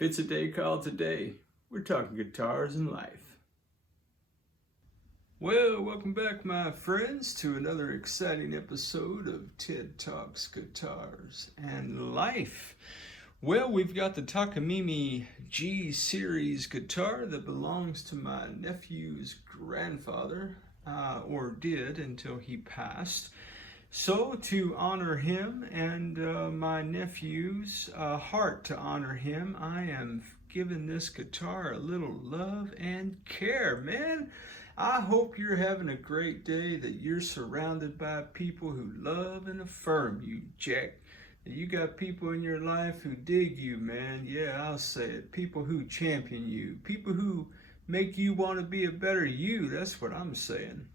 If it's a day called today, we're talking guitars and life. Well, welcome back, my friends, to another exciting episode of Ted Talks Guitars and Life. Well, we've got the TAKAMINE G series guitar that belongs to my nephew's grandfather, or did until he passed. So to honor him and my nephew's heart to honor him, I am giving this guitar a little love and care, man. I hope you're having a great day, that you're surrounded by people who love and affirm you, Jack. That you got people in your life who dig you, man. Yeah, I'll say it. People who champion you. People who make you want to be a better you. That's what I'm saying.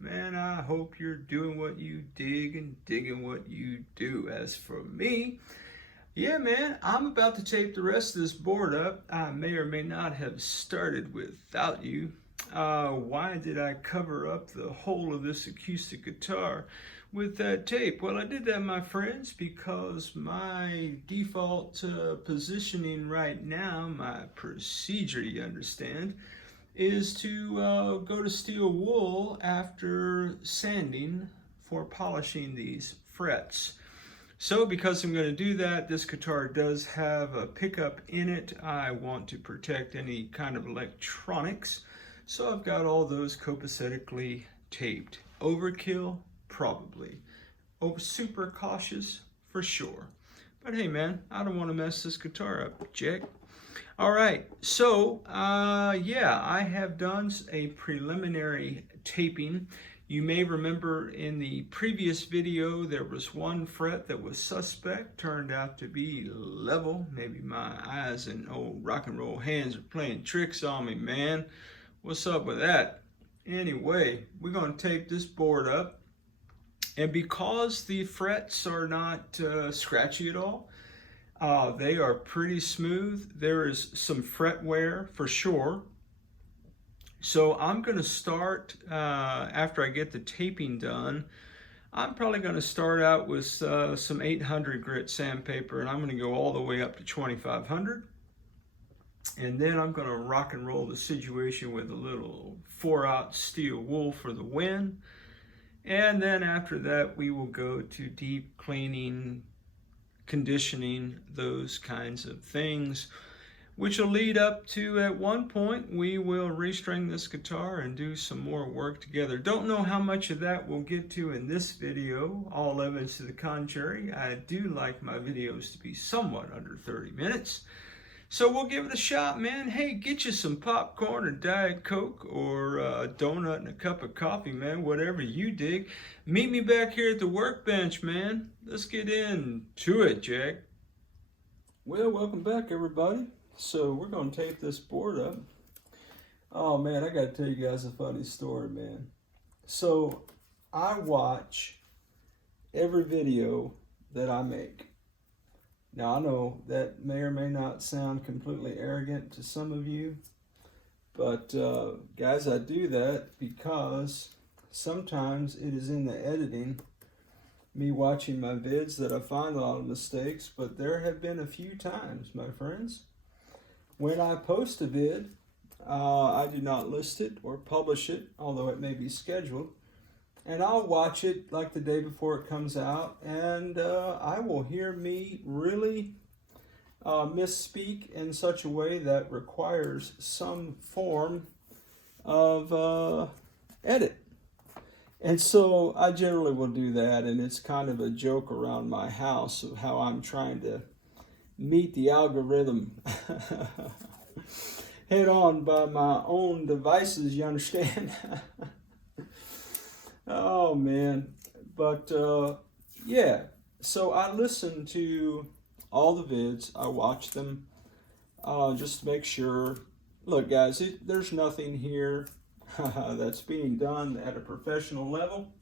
Man, I hope you're doing what you dig and digging what you do. As for me, yeah, man, I'm about to tape the rest of this board up. I may or may not have started without you. Why did I cover up the whole of this acoustic guitar with that tape? Well, I did that, my friends, because my default positioning right now, my procedure, you understand, is to go to steel wool after sanding for polishing these frets. So because I'm going to do that, this guitar does have a pickup in it. I want to protect any kind of electronics, so I've got all those copacetically taped. Overkill? Probably. Super cautious? For sure. But hey, man, I don't want to mess this guitar up, Jack. All right, so yeah, I have done a preliminary taping. You may remember in the previous video there was one fret that was suspect, turned out to be level. Maybe my eyes and old rock and roll hands are playing tricks on me, man. What's up with that? Anyway, we're going to tape this board up, and because the frets are not scratchy at all, they are pretty smooth. There is some fret wear for sure. So I'm going to start, after I get the taping done, I'm probably going to start out with some 800 grit sandpaper, and I'm going to go all the way up to 2500. And then I'm going to rock and roll the situation with a little 4/0 steel wool for the win. And then after that, we will go to deep cleaning, conditioning, those kinds of things, which will lead up to, at one point, we will restring this guitar and do some more work together. Don't know how much of that we'll get to in this video. All evidence to the contrary. I do like my videos to be somewhat under 30 minutes. So we'll give it a shot, man. Hey, get you some popcorn or Diet Coke or a donut and a cup of coffee, man. Whatever you dig. Meet me back here at the workbench, man. Let's get into it, Jack. Well, welcome back, everybody. So we're going to tape this board up. Oh, man, I got to tell you guys a funny story, man. So I watch every video that I make. Now, I know that may or may not sound completely arrogant to some of you, but guys, I do that because sometimes it is in the editing, me watching my vids, that I find a lot of mistakes. But there have been a few times, my friends, when I post a vid, I do not list it or publish it, although it may be scheduled. And I'll watch it like the day before it comes out, and I will hear me really misspeak in such a way that requires some form of edit. And so I generally will do that, and it's kind of a joke around my house of how I'm trying to meet the algorithm head on by my own devices, you understand? Oh, man. But, yeah. So I listen to all the vids. I watch them just to make sure. Look, guys, there's nothing here that's being done at a professional level.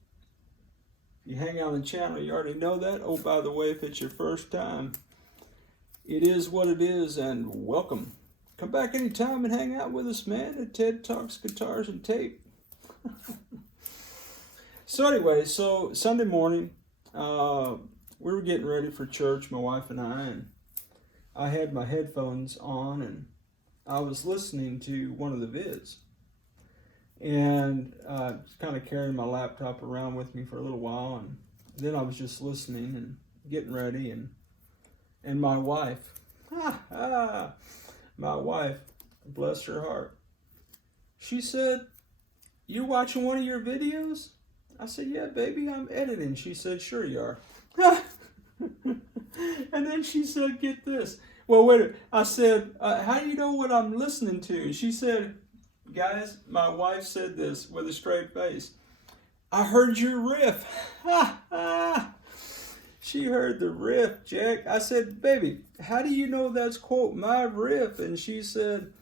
If you hang out on the channel, you already know that. Oh, by the way, if it's your first time, it is what it is, and welcome. Come back anytime and hang out with us, man, at Ted Talks Guitars and Tape. So anyway, so Sunday morning, we were getting ready for church, my wife and I I had my headphones on and I was listening to one of the vids. And I was kind of carrying my laptop around with me for a little while, and then I was just listening and getting ready, and my wife, my wife, bless her heart, she said, "You watching one of your videos?" I said, "Yeah, baby, I'm editing." She said, "Sure you are." And then she said, "Get this." Well, wait a minute. I said, "How do you know what I'm listening to?" She said, guys, my wife said this with a straight face, "I heard your riff." She heard the riff, Jack. I said, "Baby, how do you know that's, quote, my riff?" And she said,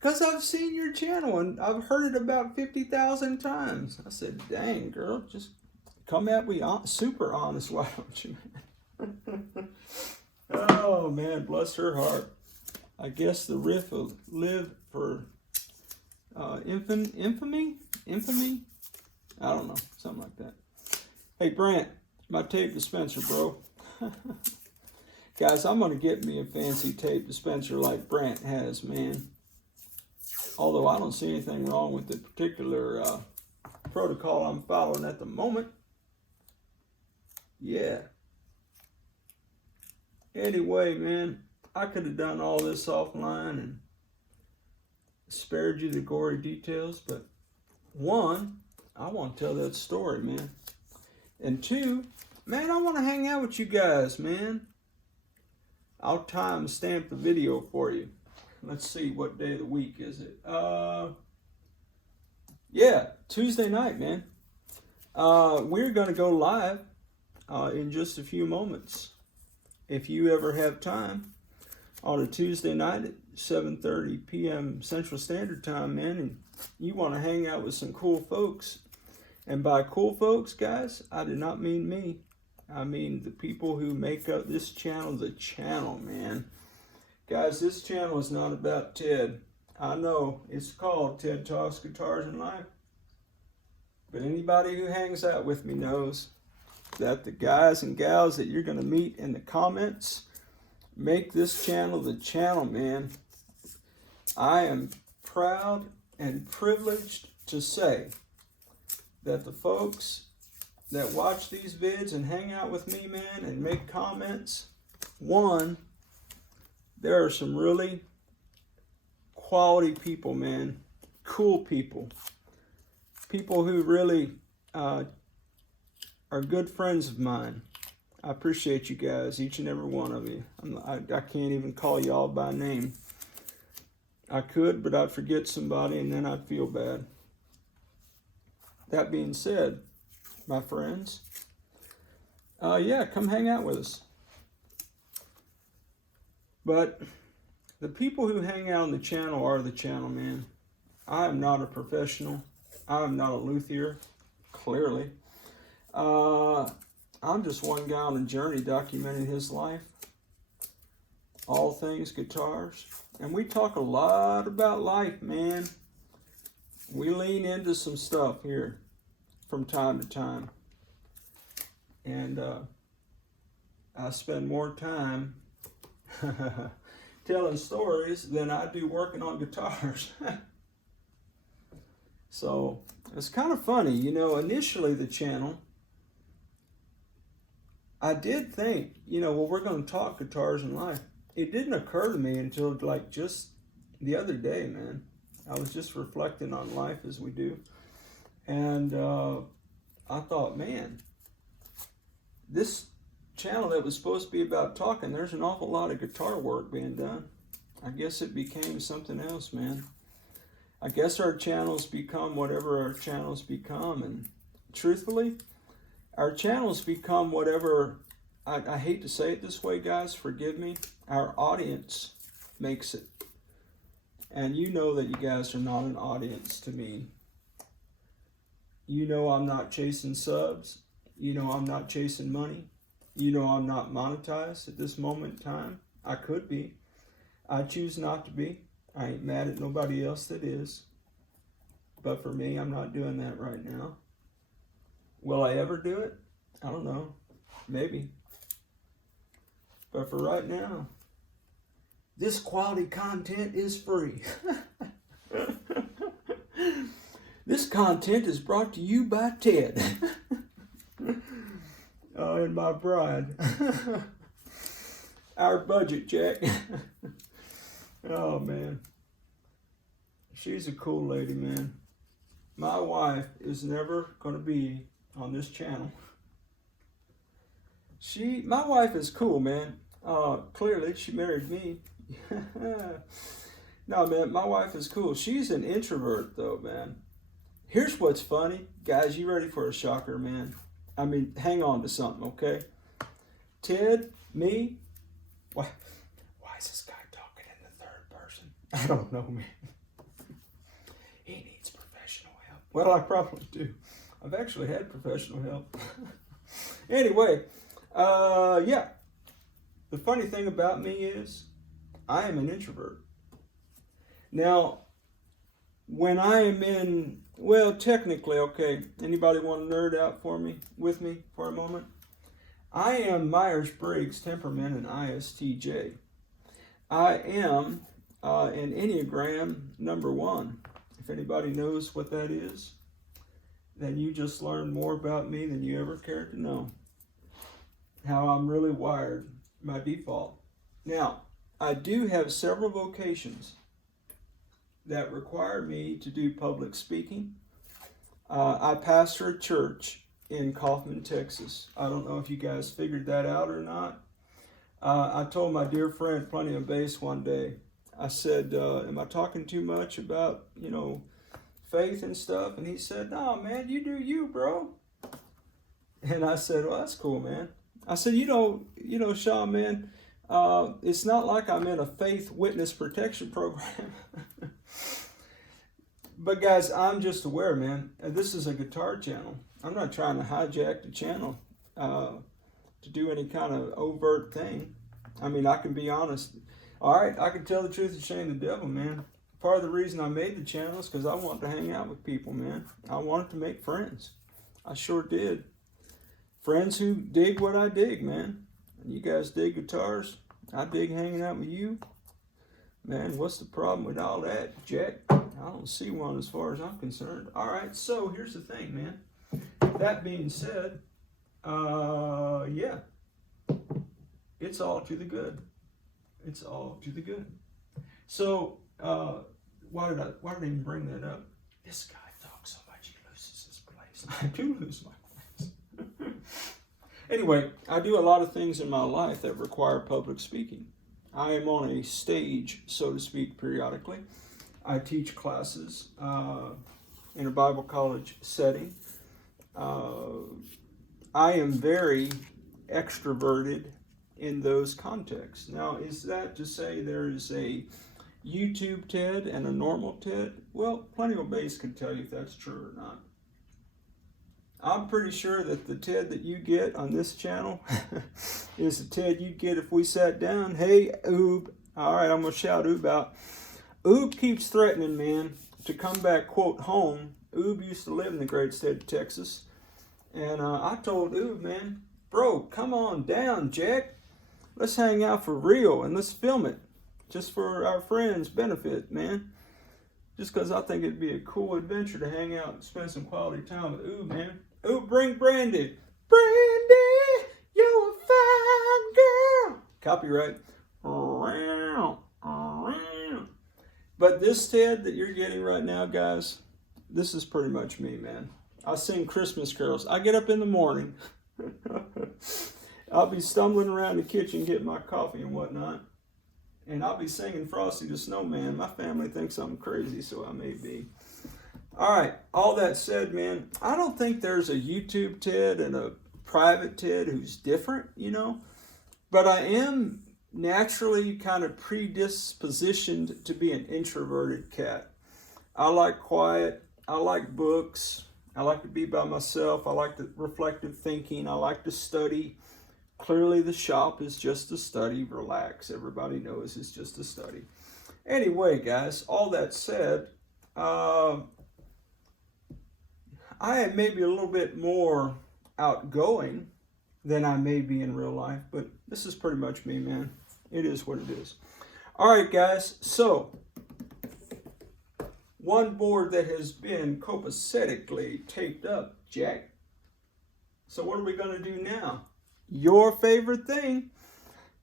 "Because I've seen your channel and I've heard it about 50,000 times. I said, "Dang, girl, just come at me super honest, why don't you, man?" Oh, man, bless her heart. I guess the riff will live for infamy? I don't know, something like that. Hey, Brant, my tape dispenser, bro. Guys, I'm going to get me a fancy tape dispenser like Brant has, man. Although I don't see anything wrong with the particular protocol I'm following at the moment. Yeah. Anyway, man, I could have done all this offline and spared you the gory details, but one, I want to tell that story, man. And two, man, I want to hang out with you guys, man. I'll time stamp the video for you. Let's see, what day of the week is it? Yeah, Tuesday night, man. We're going to go live in just a few moments. If you ever have time on a Tuesday night at 7:30 p.m. Central Standard Time, man, and you want to hang out with some cool folks. And by cool folks, guys, I do not mean me. I mean the people who make up this channel, the channel, man. Guys, this channel is not about Ted. I know it's called Ted Talks Guitars and Life. But anybody who hangs out with me knows that the guys and gals that you're going to meet in the comments make this channel the channel, man. I am proud and privileged to say that the folks that watch these vids and hang out with me, man, and make comments, one, there are some really quality people, man. Cool people. People who really are good friends of mine. I appreciate you guys, each and every one of you. I can't even call y'all by name. I could, but I'd forget somebody and then I'd feel bad. That being said, my friends, yeah, come hang out with us. But the people who hang out on the channel are the channel, man. I am not a professional. I am not a luthier, clearly. I'm just one guy on a journey documenting his life. All things guitars. And we talk a lot about life, man. We lean into some stuff here from time to time. And I spend more time telling stories than I do working on guitars. So it's kind of funny, you know, initially the channel, I did think, you know, well, we're going to talk guitars and life. It didn't occur to me until like just the other day, man. I was just reflecting on life as we do. And I thought, man, this channel that was supposed to be about talking, there's an awful lot of guitar work being done. I guess it became something else, man. I guess our channels become whatever our channels become. And truthfully, our channels become whatever, I hate to say it this way, guys, forgive me, our audience makes it. And you know that you guys are not an audience to me. You know I'm not chasing subs. You know I'm not chasing money. You know I'm not monetized at this moment in time. I could be. I choose not to be. I ain't mad at nobody else that is. But for me, I'm not doing that right now. Will I ever do it? I don't know. Maybe. But for right now, This quality content is free. This content is brought to you by Ted. And my bride. Our budget, Jack. Oh, man. She's a cool lady, man. My wife is never going to be on this channel. My wife is cool, man. Clearly, she married me. No, man, my wife is cool. She's an introvert, though, man. Here's what's funny. Guys, you ready for a shocker, man? I mean, hang on to something, okay? Ted, me, why is this guy talking in the third person? I don't know, man. He needs professional help. Well, I probably do. I've actually had professional help. Anyway, yeah. The funny thing about me is I am an introvert. Now, when I am in, well, technically, okay, anybody want to nerd out with me for a moment? I am Myers-Briggs temperament and ISTJ. I am an Enneagram number 1. If anybody knows what that is, then you just learned more about me than you ever cared to know. How I'm really wired by default. Now, I do have several vocations that require me to do public speaking. I pastor a church in Kaufman, Texas. I don't know if you guys figured that out or not. I told my dear friend Plenty of Bass one day, I said, am I talking too much about, faith and stuff? And he said, no, man, you do you, bro. And I said, well, that's cool, man. I said, Sean, man, it's not like I'm in a faith witness protection program. But guys, I'm just aware, man, this is a guitar channel. I'm not trying to hijack the channel to do any kind of overt thing. I mean, I can be honest. All right, I can tell the truth and shame the devil, man. Part of the reason I made the channel is because I wanted to hang out with people, man. I wanted to make friends. I sure did. Friends who dig what I dig, man. And you guys dig guitars. I dig hanging out with you. Man, what's the problem with all that, Jack? I don't see one as far as I'm concerned. All right, so here's the thing, man. That being said, yeah, it's all to the good. It's all to the good. So, why did I even bring that up? This guy talks so much he loses his place. I do lose my place. Anyway, I do a lot of things in my life that require public speaking. I am on a stage, so to speak, periodically. I teach classes in a Bible college setting. I am very extroverted in those contexts. Now, is that to say there is a YouTube Ted and a normal Ted? Well, Plenty of Bass can tell you if that's true or not. I'm pretty sure that the Ted that you get on this channel is the Ted you'd get if we sat down. Hey, Oob. All right, I'm going to shout Oob out. Oob keeps threatening, man, to come back, quote, home. Oob used to live in the great state of Texas. And I told Oob, man, bro, come on down, Jack. Let's hang out for real and let's film it. Just for our friends' benefit, man. Just because I think it'd be a cool adventure to hang out and spend some quality time with Oob, man. Oob, bring Brandy. Brandy, you're a fine girl. Copyright. But this Ted that you're getting right now, guys, this is pretty much me, man. I sing Christmas carols. I get up in the morning. I'll be stumbling around the kitchen getting my coffee and whatnot. And I'll be singing Frosty the Snowman. My family thinks I'm crazy, so I may be. All right, all that said, man, I don't think there's a YouTube Ted and a private Ted who's different, But I am naturally kind of predispositioned to be an introverted cat. I like quiet. I like books. I like to be by myself. I like the reflective thinking. I like to study. Clearly, the shop is just a study. Relax. Everybody knows it's just a study. Anyway, guys, all that said, I am maybe a little bit more outgoing than I may be in real life, but this is pretty much me, man. It is what it is. All right, guys, so one board that has been copacetically taped up, Jack. So what are we going to do now? Your favorite thing.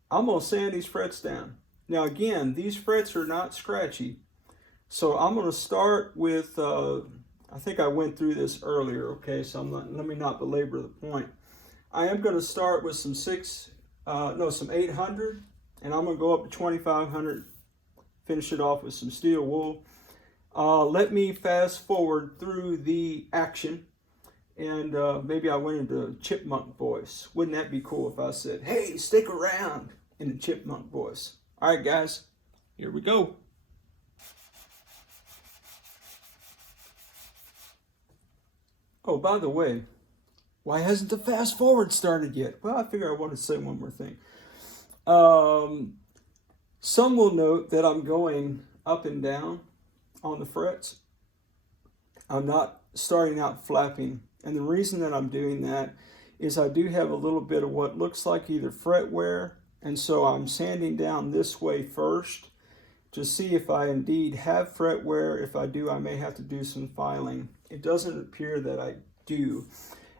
I'm going to sand these frets down. Now again, these frets are not scratchy. So I'm going to start with, I think I went through this earlier, okay? So let me not belabor the point. I am going to start with some 800, and I'm going to go up to 2500, finish it off with some steel wool. Let me fast forward through the action, and maybe I went into chipmunk voice. Wouldn't that be cool if I said, hey, stick around, in the chipmunk voice? All right, guys, here we go. Oh, by the way, why hasn't the fast forward started yet? Well, I figure I want to say one more thing. Some will note that I'm going up and down on the frets. I'm not starting out flapping. And the reason that I'm doing that is I do have a little bit of what looks like either fret wear. And so I'm sanding down this way first to see if I indeed have fret wear. If I do, I may have to do some filing. It doesn't appear that I do.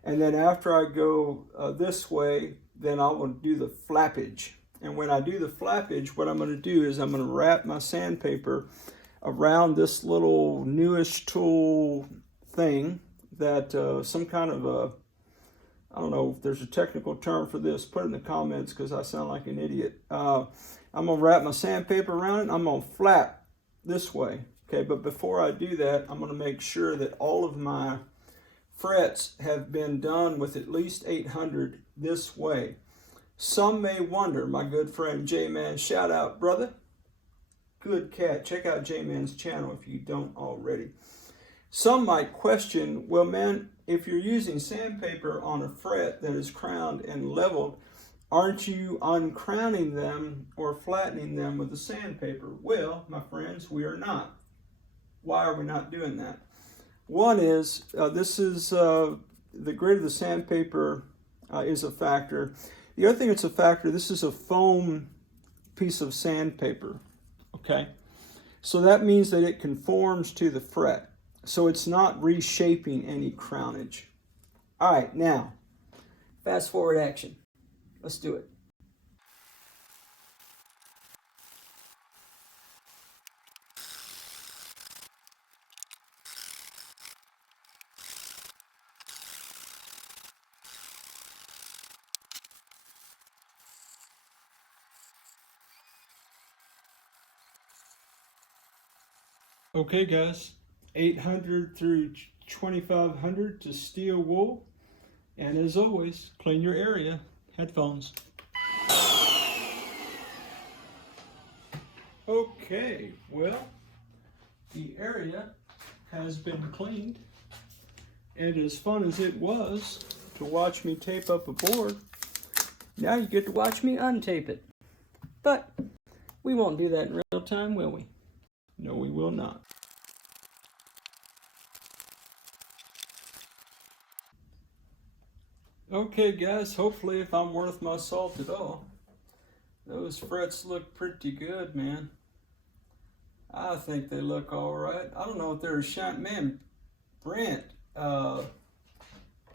And then after I go this way, then I will do the flappage. And when I do the flappage, what I'm going to do is I'm going to wrap my sandpaper around this little newish tool thing that some kind of a, I don't know if there's a technical term for this. Put it in the comments because I sound like an idiot. I'm going to wrap my sandpaper around it and I'm going to flap this way. Okay, but before I do that, I'm going to make sure that all of my frets have been done with at least 800 this way. Some may wonder, my good friend Jaymz, shout out, brother. Good cat. Check out Jaymz's channel if you don't already. Some might question, well, man, if you're using sandpaper on a fret that is crowned and leveled, aren't you uncrowning them or flattening them with the sandpaper? Well, my friends, we are not. Why are we not doing that? One is, this is the grit of the sandpaper is a factor. The other thing that's a factor, this is a foam piece of sandpaper, okay? So that means that it conforms to the fret. So it's not reshaping any crownage. All right, now, fast forward action. Let's do it. Okay, guys, 800 through 2500 to steel wool. And as always, clean your area. Headphones. Okay, well, the area has been cleaned. And as fun as it was to watch me tape up a board, now you get to watch me untape it. But we won't do that in real time, will we? No, we will not. Okay, guys, hopefully if I'm worth my salt at all. Those frets look pretty good, man. I think they look all right. I don't know if they're shiny. Man, Brant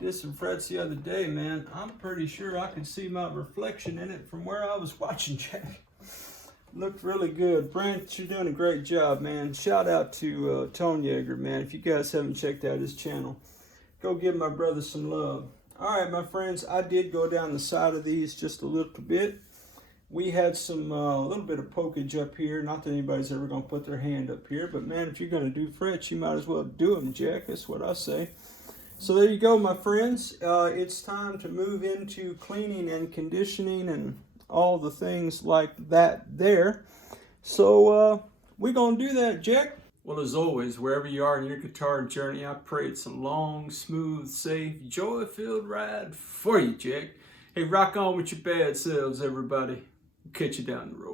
did some frets the other day, man. I'm pretty sure I could see my reflection in it from where I was watching Jack. Looked really good. Brant, you're doing a great job, man. Shout out to N.A.G, man. If you guys haven't checked out his channel, go give my brother some love. All right, my friends, I did go down the side of these just a little bit. We had some little bit of pokage up here. Not that anybody's ever going to put their hand up here, but man, if you're going to do frets, you might as well do them, Jack. That's what I say. So there you go, my friends. It's time to move into cleaning and conditioning and all the things like that there. So we're going to do that, Jack. Well, as always, wherever you are in your guitar journey, I pray it's a long, smooth, safe, joy-filled ride for you, Jack. Hey, rock on with your bad selves, everybody. Catch you down the road.